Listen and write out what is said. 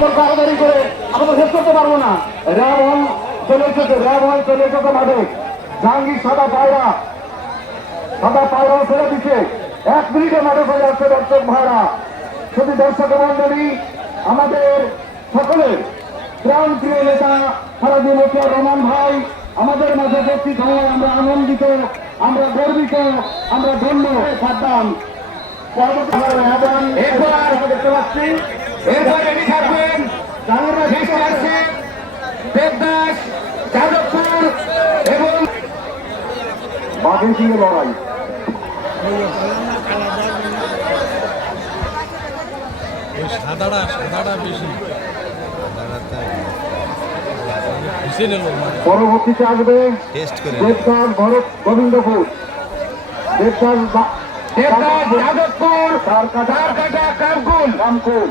তাড়াতাড়ি করে আমরা শেষ করতে পারবো না। র্যাব হল চলে এসেছে, মাঠে জাহাঙ্গীর সাদা পায়রা ছেড়ে দিচ্ছে। 1 মিনিটে মাঠে চলে যাচ্ছে দর্শক ভাইরা। শুধু দর্শক মন্ডলী, আমাদের সকলের প্রাণ প্রিয় নেতা সারাদিন রহমান ভাই আমাদের মাঝে উপস্থিত হওয়ায় আমরা আনন্দিত, আমরা গর্বিত, আমরা ধন্য। সাদ্দাম দেখতে পাচ্ছি এরপর রেডি থাকবেন দেবদাস, যাদবপুর এবং বাঘের সঙ্গে লড়াই। সাদাটা বেশি পরবর্তীতে আসবে দেবদাস ভরত গোবিন্দপুর, দেবদাস যাদবপুর, রামকুল।